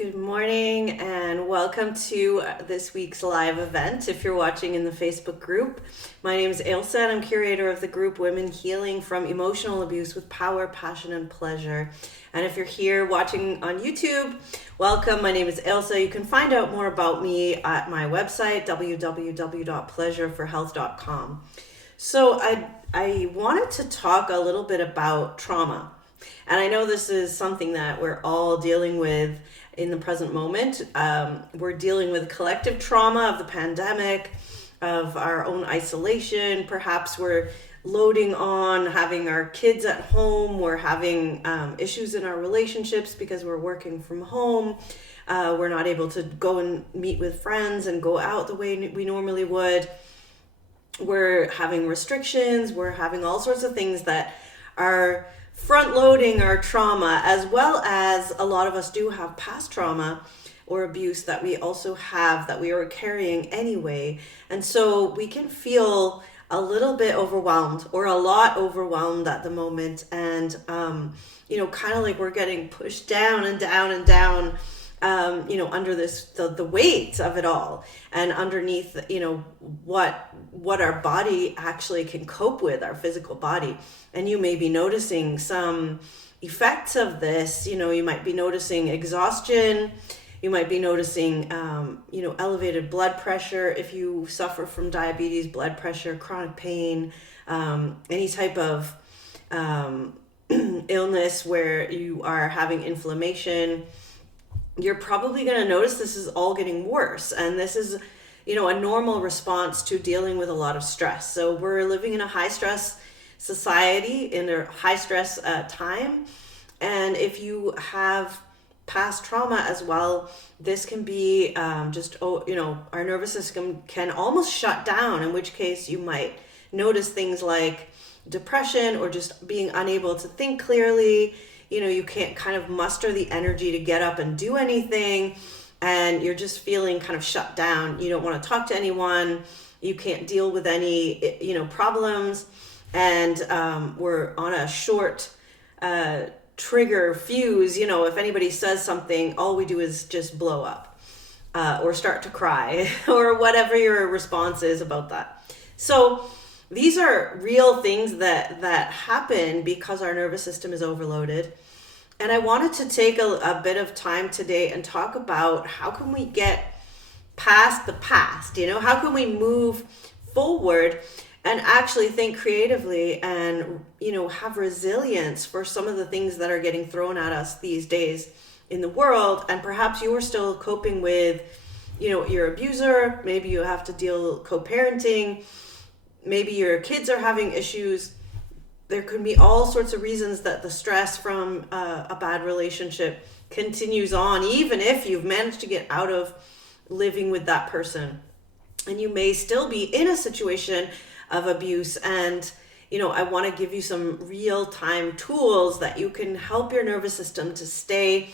Good morning and welcome to this week's live event. If you're watching in the Facebook group, my name is Ailsa and I'm curator of the group Women Healing from Emotional Abuse with Power, Passion, and Pleasure. And if you're here watching on YouTube, welcome. My name is Ailsa. You can find out more about me at my website, www.pleasureforhealth.com. So I wanted to talk a little bit about trauma. And I know this is something that we're all dealing with in the present moment. We're dealing with collective trauma of the pandemic, of our own isolation. Perhaps we're loading on having our kids at home. We're having issues in our relationships because we're working from home. We're not able to go and meet with friends and go out the way we normally would. We're having restrictions. We're having all sorts of things that are front loading our trauma, as well as a lot of us do have past trauma or abuse that we also have that we are carrying anyway. And so we can feel a little bit overwhelmed or a lot overwhelmed at the moment. And, kind of like we're getting pushed down and down and down, under the weight of it all, and underneath, what our body actually can cope with, our physical body. And you may be noticing some effects of this. You might be noticing exhaustion. You might be noticing, elevated blood pressure. If you suffer from diabetes, blood pressure, chronic pain, any type of illness where you are having inflammation, you're probably going to notice this is all getting worse. And this is, a normal response to dealing with a lot of stress. So we're living in a high stress society, in a high stress time. And if you have past trauma as well, this can be our nervous system can almost shut down, in which case you might notice things like depression or just being unable to think clearly. You can't kind of muster the energy to get up and do anything, and you're just feeling kind of shut down. You don't want to talk to anyone. You can't deal with any, problems. And we're on a short trigger fuse. If anybody says something, all we do is just blow up or start to cry or whatever your response is about that. So these are real things that happen because our nervous system is overloaded. And I wanted to take a bit of time today and talk about how can we get past the past, how can we move forward and actually think creatively and, have resilience for some of the things that are getting thrown at us these days in the world. And perhaps you are still coping with, your abuser. Maybe you have to deal co-parenting. Maybe your kids are having issues. There could be all sorts of reasons that the stress from a bad relationship continues on, even if you've managed to get out of living with that person. And you may still be in a situation of abuse. And, I want to give you some real-time tools that you can help your nervous system to stay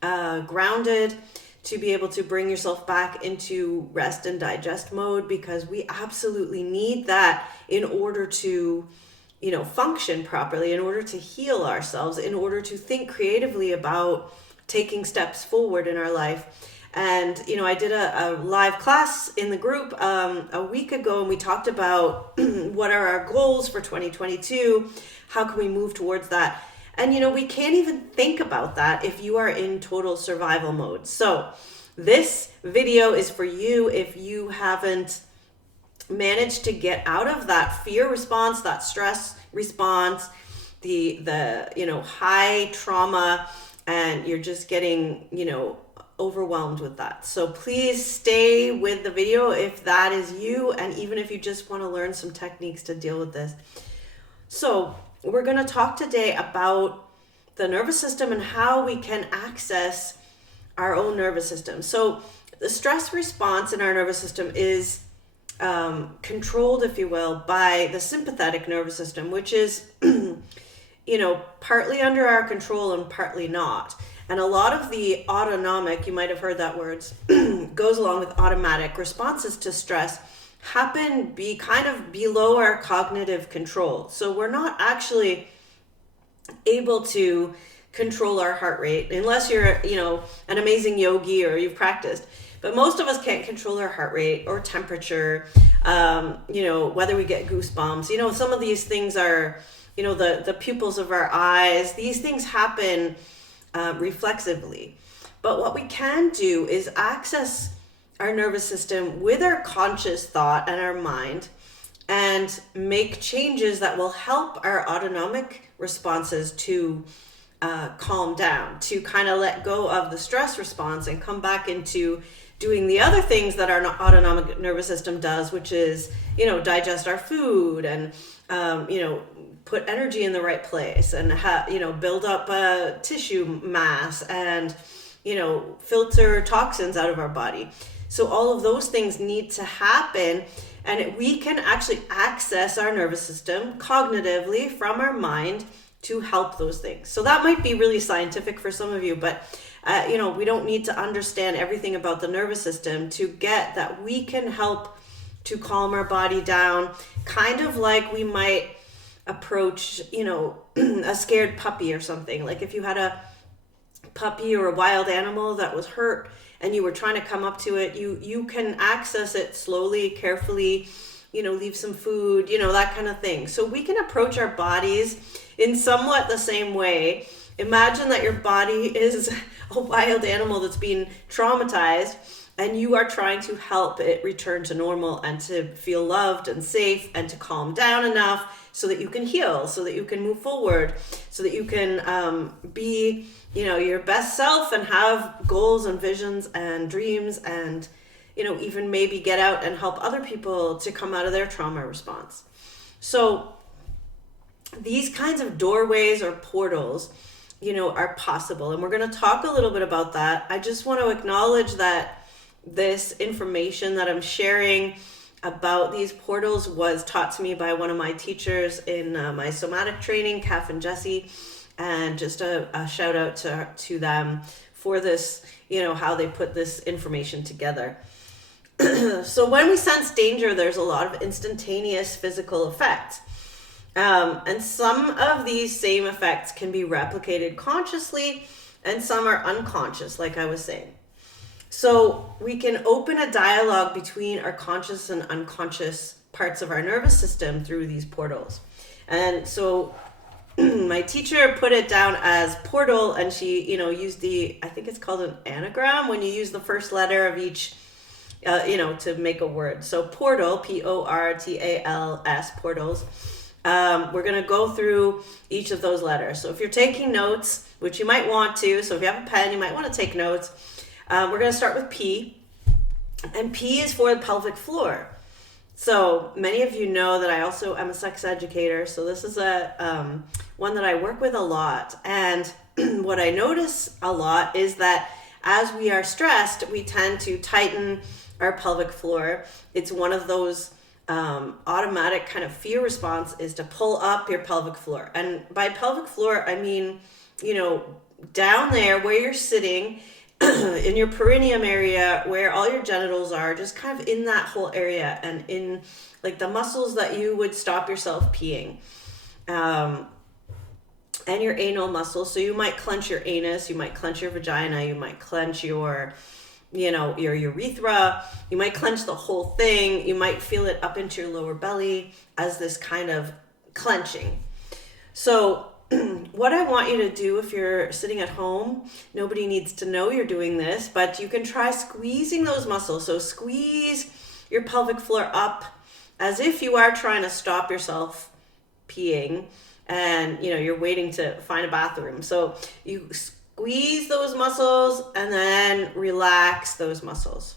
grounded, to be able to bring yourself back into rest and digest mode, because we absolutely need that in order to function properly, in order to heal ourselves, in order to think creatively about taking steps forward in our life. And, I did a live class in the group a week ago, and we talked about what are our goals for 2022? How can we move towards that? And, we can't even think about that if you are in total survival mode. So this video is for you if you haven't managed to get out of that fear response, that stress response, the high trauma, and you're just getting, overwhelmed with that. So please stay with the video if that is you, and even if you just want to learn some techniques to deal with this. So we're going to talk today about the nervous system and how we can access our own nervous system. So the stress response in our nervous system is controlled, if you will, by the sympathetic nervous system, which is, partly under our control and partly not. And a lot of the autonomic, you might have heard that words, goes along with automatic responses to stress happen kind of below our cognitive control. So we're not actually able to control our heart rate, unless you're, an amazing yogi or you've practiced. But most of us can't control our heart rate or temperature, whether we get goosebumps. Some of these things are, the pupils of our eyes. These things happen reflexively. But what we can do is access our nervous system with our conscious thought and our mind and make changes that will help our autonomic responses to calm down, to kind of let go of the stress response and come back into doing the other things that our autonomic nervous system does, which is, digest our food and, put energy in the right place and, build up tissue mass and, filter toxins out of our body. So all of those things need to happen, and we can actually access our nervous system cognitively from our mind to help those things. So that might be really scientific for some of you, but we don't need to understand everything about the nervous system to get that we can help to calm our body down, kind of like we might approach, a scared puppy or something. Like if you had a puppy or a wild animal that was hurt and you were trying to come up to it, you can access it slowly, carefully, leave some food, that kind of thing. So we can approach our bodies in somewhat the same way. Imagine that your body is a wild animal that's been traumatized and you are trying to help it return to normal and to feel loved and safe and to calm down enough so that you can heal, so that you can move forward, so that you can be, your best self and have goals and visions and dreams and, even maybe get out and help other people to come out of their trauma response. So these kinds of doorways or portals, are possible. And we're going to talk a little bit about that. I just want to acknowledge that this information that I'm sharing about these portals was taught to me by one of my teachers in my somatic training, Kath and Jesse. And just a shout out to them for this, how they put this information together. So when we sense danger, there's a lot of instantaneous physical effects. And some of these same effects can be replicated consciously and some are unconscious, like I was saying. So we can open a dialogue between our conscious and unconscious parts of our nervous system through these portals. And so my teacher put it down as portal, and she, used I think it's called an anagram when you use the first letter of each, to make a word. So portal, Portals, portals. We're going to go through each of those letters. So if you're taking notes, which you might want to, so if you have a pen, you might want to take notes. We're going to start with P, and P is for the pelvic floor. So many of you know that I also am a sex educator. So this is a one that I work with a lot. And what I notice a lot is that as we are stressed, we tend to tighten our pelvic floor. It's one of those automatic kind of fear response is to pull up your pelvic floor. And by pelvic floor, I mean, down there where you're sitting in your perineum area, where all your genitals are, just kind of in that whole area and in like the muscles that you would stop yourself peeing. And your anal muscles. So you might clench your anus, you might clench your vagina, you might clench your urethra, you might clench the whole thing, you might feel it up into your lower belly as this kind of clenching. So what I want you to do if you're sitting at home, nobody needs to know you're doing this, but you can try squeezing those muscles. So squeeze your pelvic floor up as if you are trying to stop yourself peeing and you're waiting to find a bathroom. So you squeeze those muscles and then relax those muscles.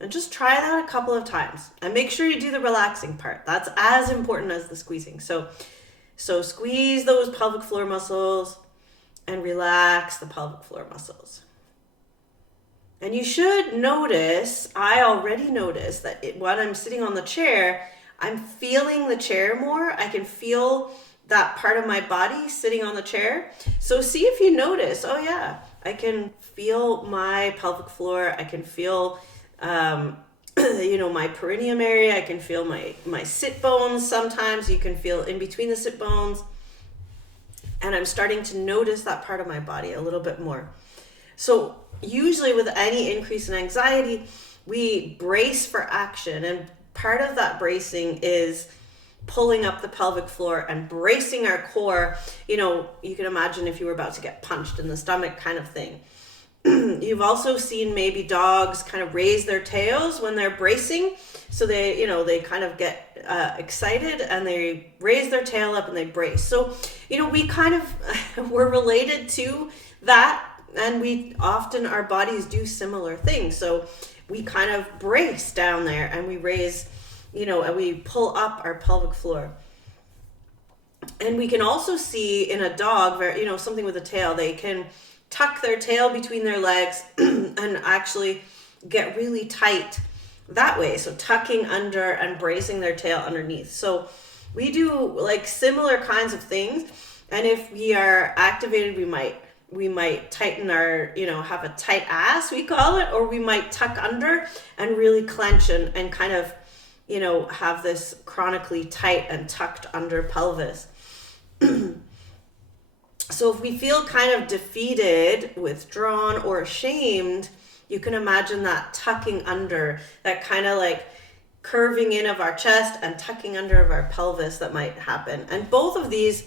And just try that a couple of times. And make sure you do the relaxing part. That's as important as the squeezing. So squeeze those pelvic floor muscles and relax the pelvic floor muscles. And you should notice, I already noticed that when I'm sitting on the chair, I'm feeling the chair more. I can feel that part of my body sitting on the chair. So see if you notice, oh yeah, I can feel my pelvic floor. I can feel, my perineum area. I can feel my sit bones. Sometimes you can feel in between the sit bones. and I'm starting to notice that part of my body a little bit more. So usually with any increase in anxiety, we brace for action. And part of that bracing is pulling up the pelvic floor and bracing our core. You know, you can imagine if you were about to get punched in the stomach kind of thing. You've also seen maybe dogs kind of raise their tails when they're bracing. So they, you know, they kind of get excited and they raise their tail up and they brace. So, you know, we kind of, we're related to that. And we often, our bodies do similar things. So we kind of brace down there and we raise, you know, and we pull up our pelvic floor. And we can also see in a dog, you know, something with a tail, they can tuck their tail between their legs and actually get really tight that way. So tucking under and bracing their tail underneath. So we do like similar kinds of things. And if we are activated, we might tighten our, you know, have a tight ass, we call it, or we might tuck under and really clench and kind of, you know, have this chronically tight and tucked under pelvis. So if we feel kind of defeated, withdrawn, or ashamed, you can imagine that tucking under, that kind of like curving in of our chest and tucking under of our pelvis that might happen. And both of these,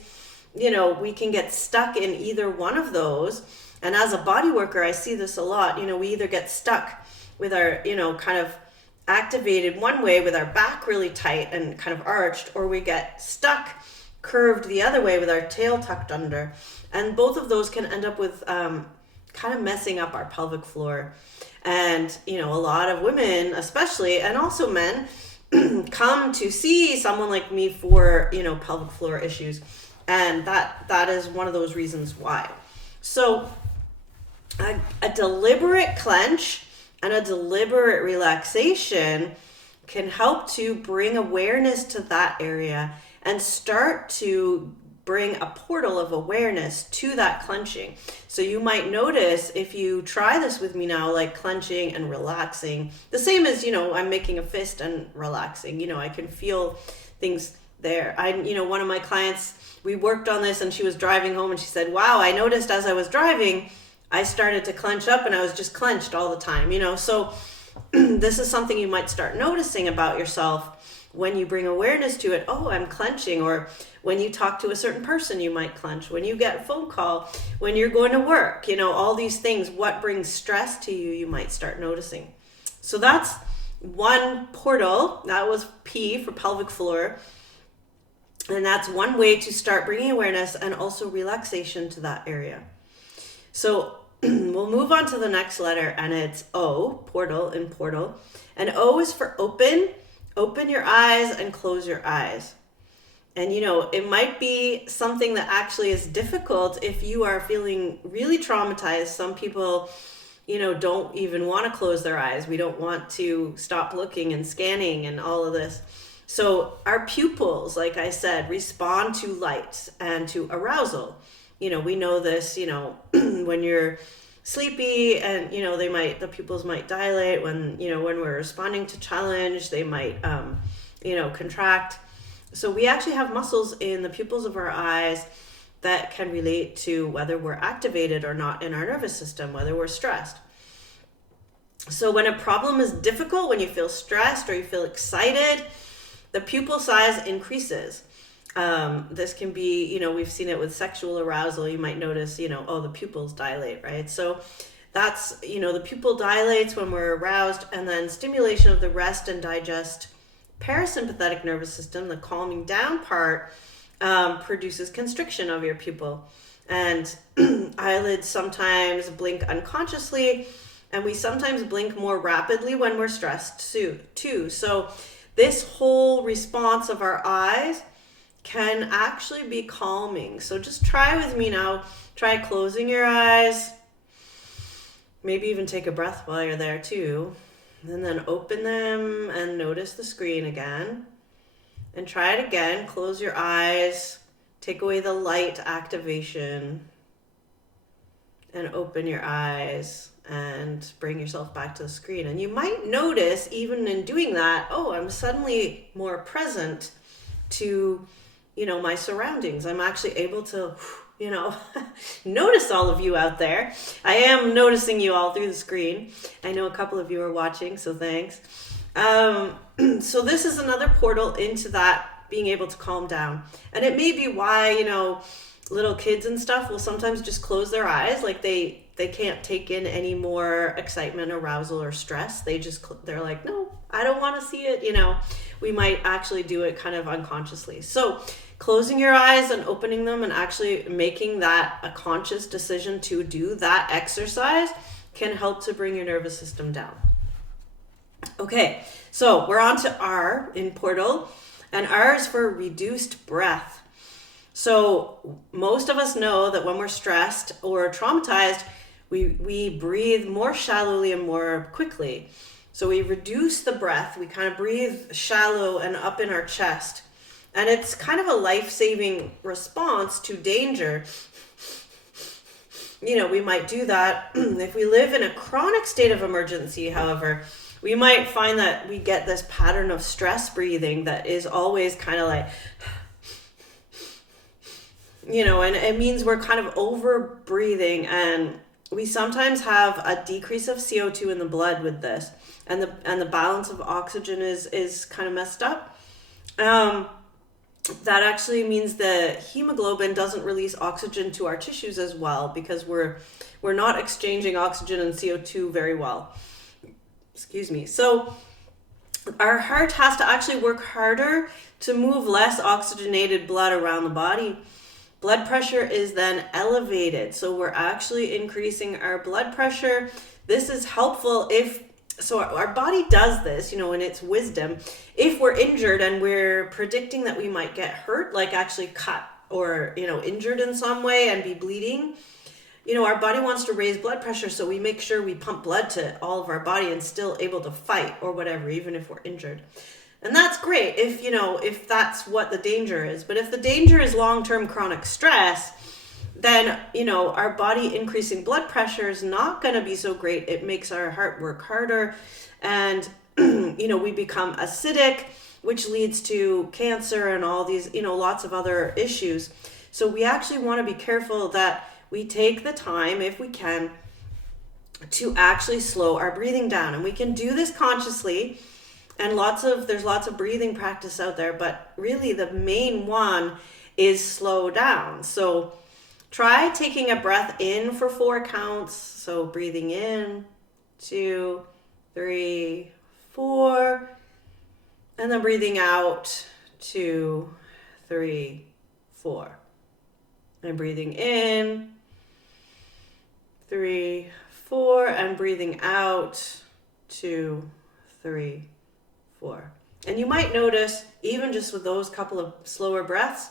you know, we can get stuck in either one of those. And as a body worker, I see this a lot. You know, we either get stuck with our, you know, kind of activated one way with our back really tight and kind of arched, or we get stuck curved the other way with our tail tucked under. And both of those can end up with kind of messing up our pelvic floor. And, you know, a lot of women, especially, and also men, come to see someone like me for, you know, pelvic floor issues. And that is one of those reasons why. So a deliberate clench and a deliberate relaxation can help to bring awareness to that area and start to bring a portal of awareness to that clenching. So you might notice if you try this with me now, like clenching and relaxing, the same as, you know, I'm making a fist and relaxing, you know, I can feel things there. You know, one of my clients, we worked on this and she was driving home and she said, wow, I noticed as I was driving, I started to clench up and I was just clenched all the time, you know. So this is something you might start noticing about yourself when you bring awareness to it. Oh, I'm clenching. Or when you talk to a certain person, you might clench. When you get a phone call, when you're going to work, you know, all these things, what brings stress to you, you might start noticing. So that's one portal. That was P for pelvic floor. And that's one way to start bringing awareness and also relaxation to that area. So we'll move on to the next letter, and it's O, portal in portal. And O is for open. Open your eyes and close your eyes. And, you know, it might be something that actually is difficult if you are feeling really traumatized. Some people, you know, don't even want to close their eyes. We don't want to stop looking and scanning and all of this. So our pupils, like I said, respond to light and to arousal. You know, we know this, you know, when you're sleepy and, you know, the pupils might dilate when, you know, when we're responding to challenge, they might, you know, contract. So we actually have muscles in the pupils of our eyes that can relate to whether we're activated or not in our nervous system, whether we're stressed. So when a problem is difficult, when you feel stressed or you feel excited, the pupil size increases. This can be, you know, we've seen it with sexual arousal. You might notice, you know, oh, the pupils dilate, right? So that's, you know, the pupil dilates when we're aroused, and then stimulation of the rest and digest parasympathetic nervous system, the calming down part, produces constriction of your pupil. And eyelids sometimes blink unconsciously, and we sometimes blink more rapidly when we're stressed too. So this whole response of our eyes can actually be calming. So just try with me now. Try closing your eyes. Maybe even take a breath while you're there too. And then open them and notice the screen again. And try it again. Close your eyes. Take away the light activation. And open your eyes and bring yourself back to the screen. And you might notice, even in doing that, oh, I'm suddenly more present to, you know, my surroundings. I'm actually able to notice all of you out there. I am noticing you all through the screen. I know a couple of you are watching, so thanks. So this is another portal into that being able to calm down. And it may be why, little kids and stuff will sometimes just close their eyes. Like they can't take in any more excitement, arousal, or stress. They're like, no, I don't want to see it. We might actually do it kind of unconsciously. So closing your eyes and opening them and actually making that a conscious decision to do that exercise can help to bring your nervous system down. Okay, so we're on to R in portal, and R is for reduced breath. So most of us know that when we're stressed or traumatized, we breathe more shallowly and more quickly. So we reduce the breath. We kind of breathe shallow and up in our chest. And it's kind of a life-saving response to danger. We might do that. If we live in a chronic state of emergency, however, we might find that we get this pattern of stress breathing that is always kind of like, and it means we're kind of over breathing, and we sometimes have a decrease of CO2 in the blood with this, and the balance of oxygen is kind of messed up. That actually means the hemoglobin doesn't release oxygen to our tissues as well, because we're not exchanging oxygen and CO2 very well. Excuse me. So our heart has to actually work harder to move less oxygenated blood around the body. Blood pressure is then elevated. So we're actually increasing our blood pressure. This is helpful so our body does this, in its wisdom. If we're injured and we're predicting that we might get hurt, like actually cut or, injured in some way and be bleeding, our body wants to raise blood pressure, so we make sure we pump blood to all of our body and still able to fight or whatever, even if we're injured. And that's great if that's what the danger is. But if the danger is long-term chronic stress, then, our body increasing blood pressure is not going to be so great. It makes our heart work harder, and, we become acidic, which leads to cancer and all these, lots of other issues. So we actually want to be careful that we take the time, if we can, to actually slow our breathing down. And we can do this consciously, and there's lots of breathing practice out there, but really the main one is slow down. So try taking a breath in for 4 counts. So breathing in, 2, 3, 4, and then breathing out, 2, 3, 4. And breathing in, 3, 4, and breathing out, 2, 3, 4. And you might notice, even just with those couple of slower breaths,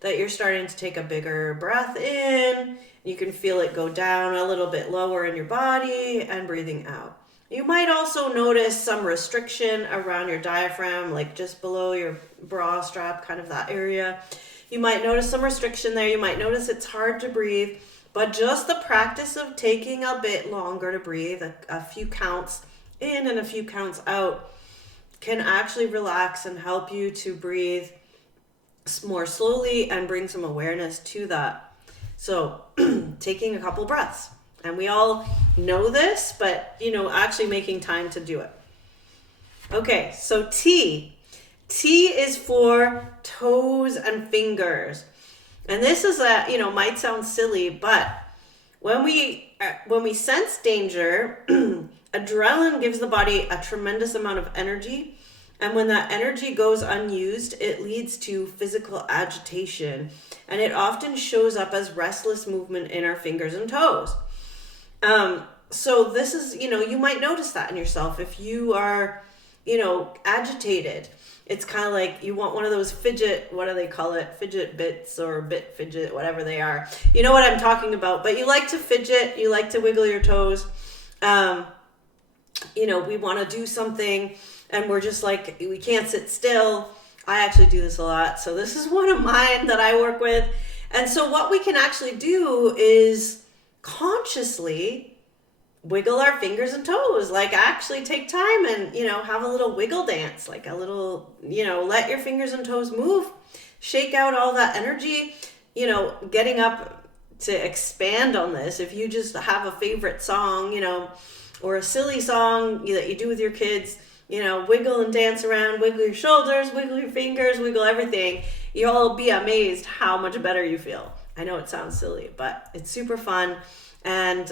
that you're starting to take a bigger breath in. You can feel it go down a little bit lower in your body, and breathing out. You might also notice some restriction around your diaphragm, like just below your bra strap, kind of that area. You might notice some restriction there. You might notice it's hard to breathe, but just the practice of taking a bit longer to breathe, a few counts in and a few counts out, can actually relax and help you to breathe more slowly and bring some awareness to that. So taking a couple breaths, and we all know this, but actually making time to do it. Okay, so T is for toes and fingers. And this is might sound silly, but when we sense danger, adrenaline gives the body a tremendous amount of energy. And when that energy goes unused, it leads to physical agitation. And it often shows up as restless movement in our fingers and toes. So this is, you might notice that in yourself. If you are, agitated, it's kind of like you want one of those fidget bits or bit fidget, whatever they are. You know what I'm talking about. But you like to fidget, you like to wiggle your toes. We want to do something, and we're just like, we can't sit still. I actually do this a lot. So this is one of mine that I work with. And so what we can actually do is consciously wiggle our fingers and toes, like actually take time and, have a little wiggle dance, like a little, let your fingers and toes move, shake out all that energy, getting up, to expand on this, if you just have a favorite song, or a silly song that you do with your kids, wiggle and dance around, wiggle your shoulders, wiggle your fingers, wiggle everything, you'll be amazed how much better you feel. I know it sounds silly, but it's super fun. And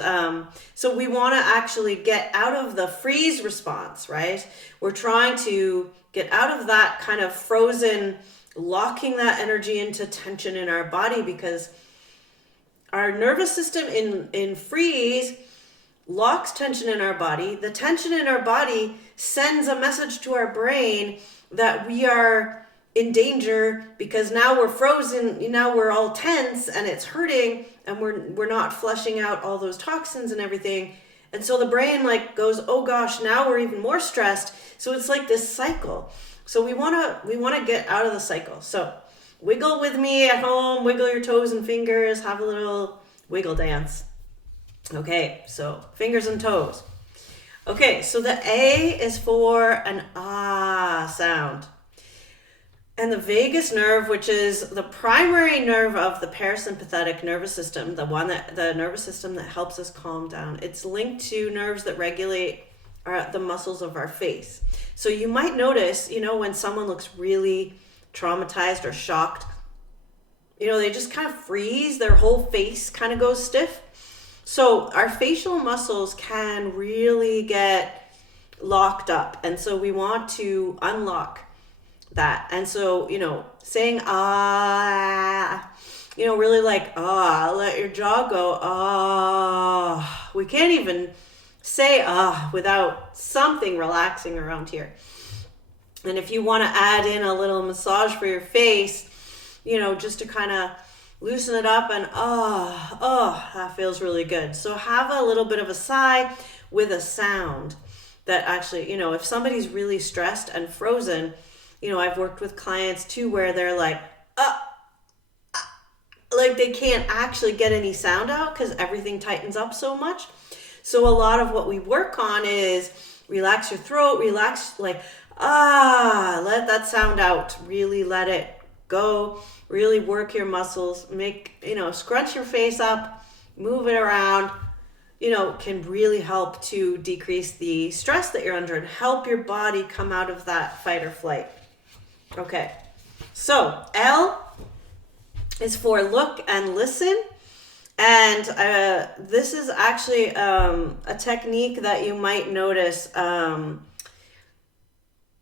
so we want to actually get out of the freeze response, right? We're trying to get out of that kind of frozen, locking that energy into tension in our body, because our nervous system in freeze locks tension in our body. The tension in our body sends a message to our brain that we are in danger, because now we're frozen, now we're all tense and it's hurting, and we're not flushing out all those toxins and everything. And so the brain goes, oh gosh, now we're even more stressed. So it's like this cycle. So we want to get out of the cycle. So wiggle with me at home, wiggle your toes and fingers, have a little wiggle dance. Okay, so fingers and toes. Okay, so the A is for an ah sound. And the vagus nerve, which is the primary nerve of the parasympathetic nervous system, the nervous system that helps us calm down, it's linked to nerves that regulate the muscles of our face. So you might notice, when someone looks really traumatized or shocked, they just kind of freeze, their whole face kind of goes stiff. So our facial muscles can really get locked up. And so we want to unlock that. And so, saying ah, really let your jaw go, ah. We can't even say ah without something relaxing around here. And if you want to add in a little massage for your face, just to kind of loosen it up, and that feels really good. So have a little bit of a sigh with a sound that actually, if somebody's really stressed and frozen, I've worked with clients too where they're like they can't actually get any sound out because everything tightens up so much. So a lot of what we work on is relax your throat, relax, let that sound out, really let it go, really work your muscles, scrunch your face up, move it around, can really help to decrease the stress that you're under and help your body come out of that fight or flight. Okay, so L is for look and listen. And this is actually a technique that you might notice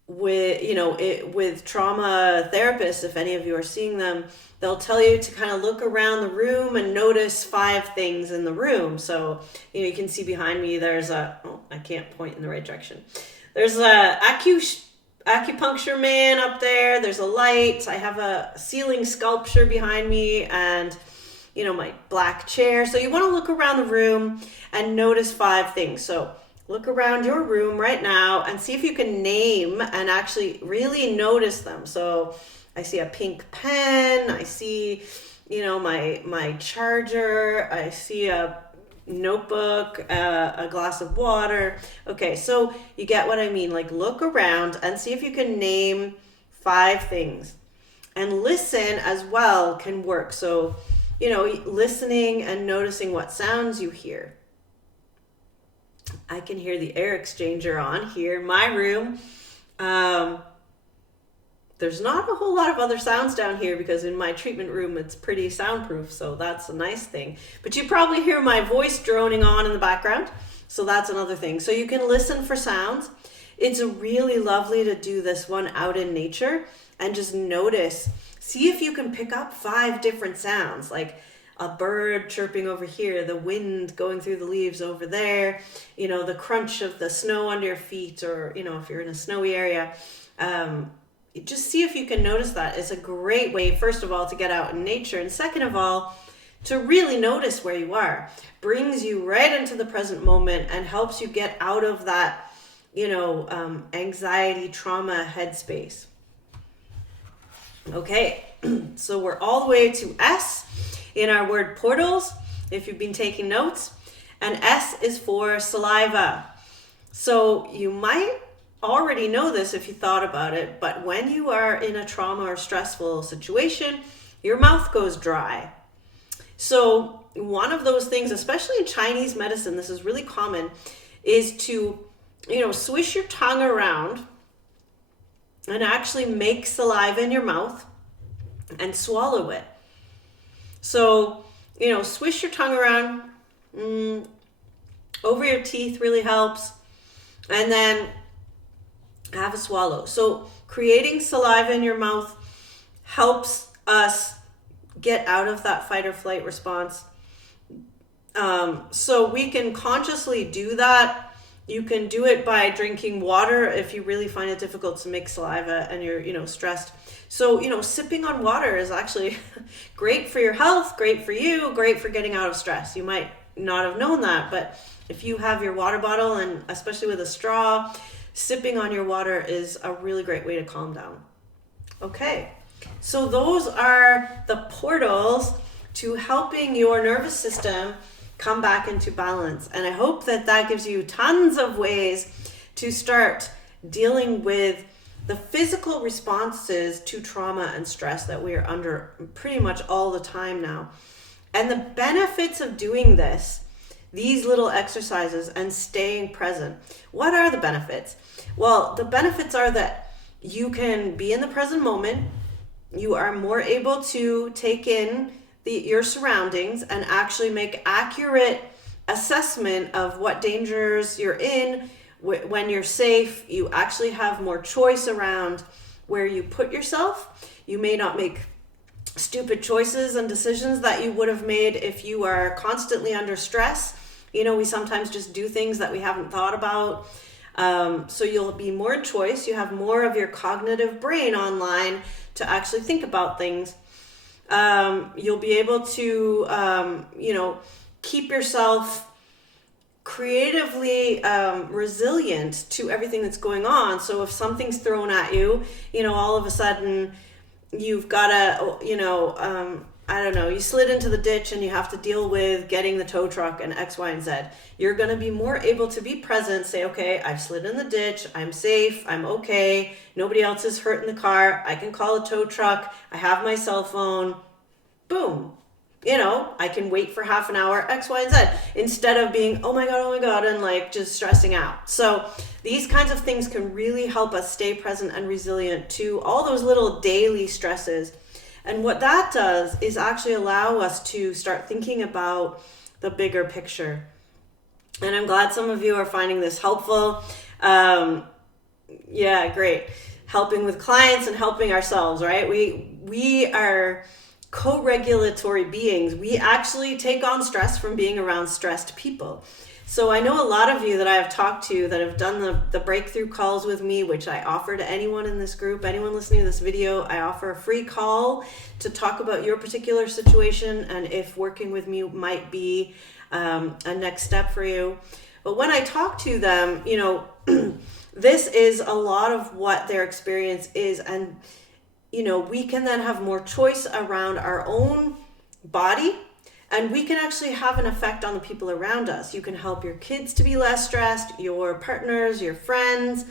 with trauma therapists. If any of you are seeing them, they'll tell you to kind of look around the room and notice 5 things in the room. So, you can see behind me, there's I can't point in the right direction. There's a acupuncture man up there. There's a light. I have a ceiling sculpture behind me, and my black chair. So you want to look around the room and notice 5 things. So look around your room right now and see if you can name and actually really notice them. So I see a pink pen. I see, my charger. I see a notebook, a glass of water. Okay, so you get what I mean. Look around and see if you can name 5 things. And listen as well can work. So listening and noticing what sounds you hear. I can hear the air exchanger on here in my room. There's not a whole lot of other sounds down here because in my treatment room it's pretty soundproof, so that's a nice thing. But you probably hear my voice droning on in the background, so that's another thing. So you can listen for sounds. It's really lovely to do this one out in nature and just notice. See if you can pick up 5 different sounds, like a bird chirping over here, the wind going through the leaves over there, the crunch of the snow under your feet, or, if you're in a snowy area. Just see if you can notice that. It's a great way, first of all, to get out in nature, and second of all, to really notice where you are. Brings you right into the present moment and helps you get out of that, anxiety, trauma headspace. Okay, so we're all the way to S in our word portals, if you've been taking notes. And S is for saliva. So you might already know this if you thought about it, but when you are in a trauma or stressful situation, your mouth goes dry. So one of those things, especially in Chinese medicine, this is really common, is to, swish your tongue around and actually make saliva in your mouth and swallow it. So, swish your tongue around over your teeth really helps. And then have a swallow. So creating saliva in your mouth helps us get out of that fight or flight response. So we can consciously do that. You can do it by drinking water if you really find it difficult to make saliva and you're, stressed. So, sipping on water is actually great for your health, great for you, great for getting out of stress. You might not have known that, but if you have your water bottle, and especially with a straw, sipping on your water is a really great way to calm down. Okay, so those are the portals to helping your nervous system come back into balance. And I hope that gives you tons of ways to start dealing with the physical responses to trauma and stress that we are under pretty much all the time now. And the benefits of doing this, these little exercises and staying present. What are the benefits? Well, the benefits are that you can be in the present moment. You are more able to take in your surroundings and actually make accurate assessment of what dangers you're in. When you're safe, you actually have more choice around where you put yourself. You may not make stupid choices and decisions that you would have made if you are constantly under stress. We sometimes just do things that we haven't thought about. So you'll be more in choice. You have more of your cognitive brain online to actually think about things. You'll be able to, keep yourself creatively resilient to everything that's going on. So if something's thrown at you, all of a sudden you've got to, you slid into the ditch and you have to deal with getting the tow truck and X, Y, and Z. You're going to be more able to be present, say, okay, I've slid in the ditch, I'm safe, I'm okay, nobody else is hurt in the car, I can call a tow truck, I have my cell phone, boom. I can wait for half an hour, X, Y, and Z, instead of being, oh my God, and just stressing out. So these kinds of things can really help us stay present and resilient to all those little daily stresses. And what that does is actually allow us to start thinking about the bigger picture. And I'm glad some of you are finding this helpful. Yeah, great. Helping with clients and helping ourselves, right? We are co-regulatory beings. We actually take on stress from being around stressed people. So I know a lot of you that I have talked to that have done the breakthrough calls with me, which I offer to anyone in this group, anyone listening to this video. I offer a free call to talk about your particular situation and if working with me might be a next step for you. But when I talk to them, this is a lot of what their experience is. And, we can then have more choice around our own body. And we can actually have an effect on the people around us. You can help your kids to be less stressed, your partners, your friends,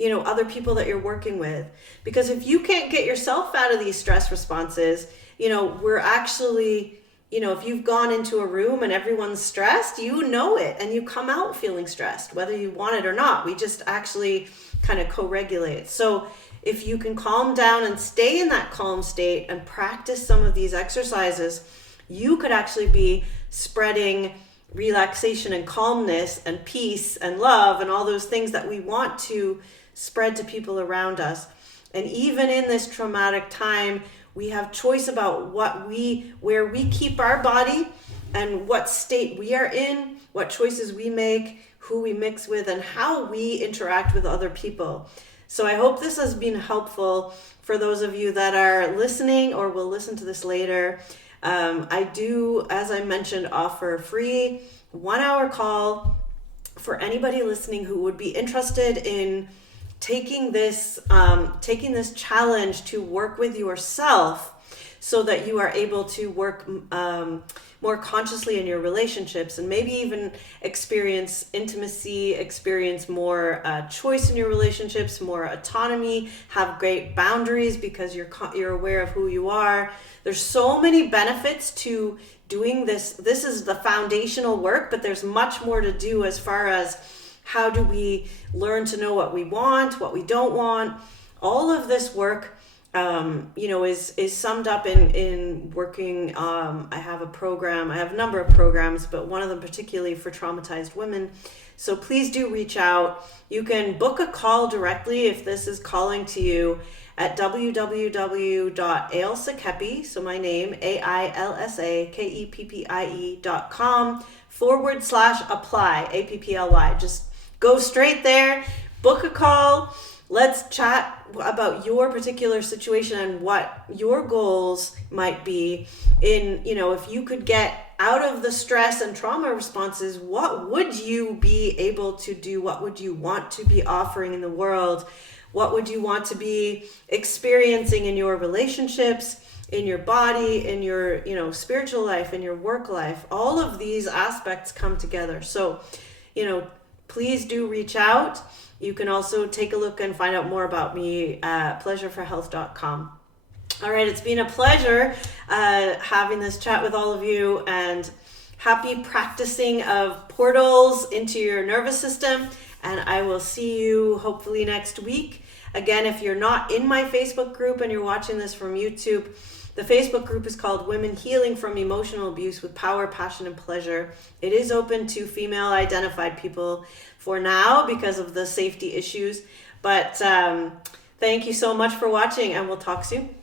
other people that you're working with. Because if you can't get yourself out of these stress responses, we're actually, if you've gone into a room and everyone's stressed, it and you come out feeling stressed, whether you want it or not. We just actually kind of co-regulate. So if you can calm down and stay in that calm state and practice some of these exercises, you could actually be spreading relaxation and calmness and peace and love and all those things that we want to spread to people around us. And even in this traumatic time, we have choice about where we keep our body and what state we are in, what choices we make, who we mix with, and how we interact with other people. So I hope this has been helpful for those of you that are listening or will listen to this later. I do, as I mentioned, offer a free 1-hour call for anybody listening who would be interested in taking this challenge to work with yourself so that you are able to work more consciously in your relationships and maybe even experience intimacy, experience more choice in your relationships, more autonomy, have great boundaries because you're aware of who you are. There's so many benefits to doing this. This is the foundational work, but there's much more to do as far as how do we learn to know what we want, what we don't want. All of this work, is summed up in working. I have a number of programs, but one of them particularly for traumatized women. So please do reach out. You can book a call directly if this is calling to you at www.ailsakeppie, so my name, AILSAKEPPIE.com/apply, APPLY. Just go straight there, book a call. Let's chat about your particular situation and what your goals might be in, if you could get out of the stress and trauma responses, what would you be able to do? What would you want to be offering in the world? What would you want to be experiencing in your relationships, in your body, in your, spiritual life, in your work life? All of these aspects come together. So, please do reach out. You can also take a look and find out more about me at pleasureforhealth.com. All right, it's been a pleasure having this chat with all of you, and happy practicing of portals into your nervous system. And I will see you hopefully next week. Again, if you're not in my Facebook group and you're watching this from YouTube, the Facebook group is called Women Healing from Emotional Abuse with Power, Passion, and Pleasure. It is open to female identified people for now because of the safety issues. But thank you so much for watching, and we'll talk soon.